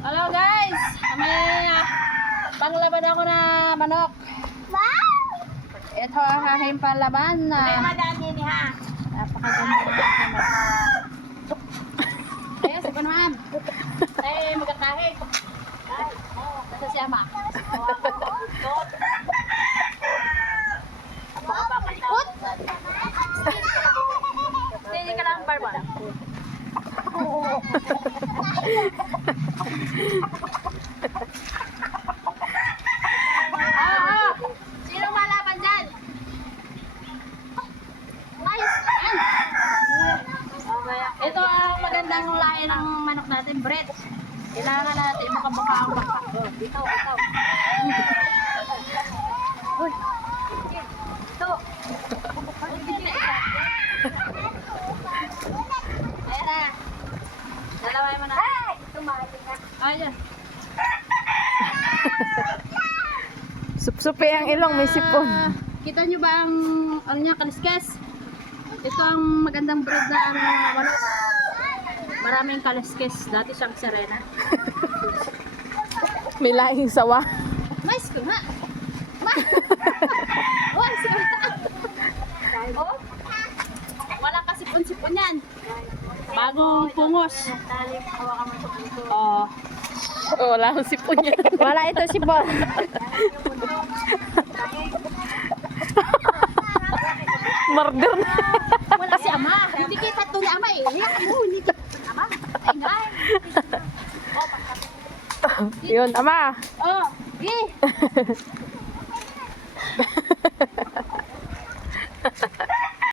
Hello guys! May panglaban ako na manok. Wow! Ito ang aking panglaban na. May madani ni ha. Napakaganda ng aking manok. Ayun, sige naman. Ay, magkakahig. Ay, basta si Ama. Put! Hindi ka lang barbar. Sino malaban dyan? Nice! Ito ang magandang lahi ng manok natin, Brett. Kailangan natin makabuka ang bakpak. Dito, ito. Uy. Ito. Ayan na. Dalaway mo na. Ay! Tumali ka. Ayan. Sup-supi ang ilong, may sipon. Kita nyo ba ang ano niya, kaliskes? Ito ang magandang breed na ano, manok. Maraming kaliskes. Dati siyang Serena. May lahing sawa. Nice ko nga. Uy, sige. Wala ka sipon-sipon yan. Bagong pungos. Oh. Oh, wala akong sipon yan. Wala ito sipon. Mardon. Wala si Ama. Hindi kita ito ni Ama eh. Hindi kita Ama. Ay, nay. Yun, ama. Oh, eh.